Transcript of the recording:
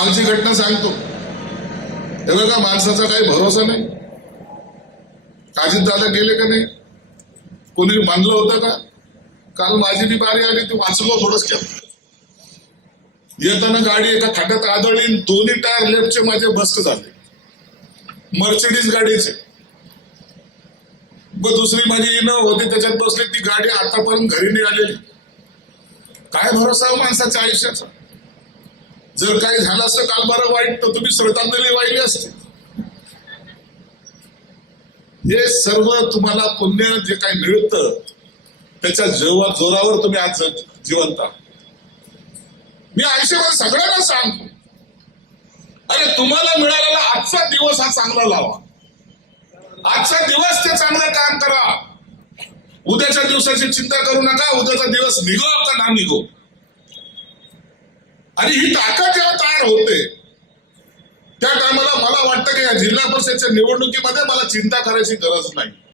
कालची घटना सांगतो. हे बघा, माणसाचा काही भरोसा नाही. अजितदादा गेले का नाही? कोणी मानलं होतं का? काल माझी बी बारी आली, ती वाचलो थोडस. येताना गाडी एका खाट्यात आदळली, दोन्ही टायर लेफ्टचे माझे बस्ट झाले, मर्सिडीज गाडीचे. व दुसरी माझी इनो होती, त्याच्यात बसली. ती गाडी आतापर्यंत घरी नाही आलेली. काय भरोसा हो माणसाच्या आयुष्याचा? जर काही झालं असतं काल बरं वाईट, तर तुम्ही श्रद्धांजली वाहिली असते. हे सर्व तुम्हाला पुण्य जे काही मिळतं त्याच्या जोरावर तुम्ही आज जिवंत आहात. मी आयुष्यामध्ये सगळ्यांना सांगतो, अरे तुम्हाला मिळालेला आजचा दिवस हा चांगला लावा. आजचा दिवस ते चांगलं काम करा. उद्याच्या दिवसाची चिंता करू नका. उद्याचा दिवस निघो का ना निघो. आणि ही ताकद जेव्हा तयार होते त्या टायमाला मला वाटतं की या जिल्हा परिषदेच्या निवडणुकीमध्ये मला चिंता करायची गरज नाही.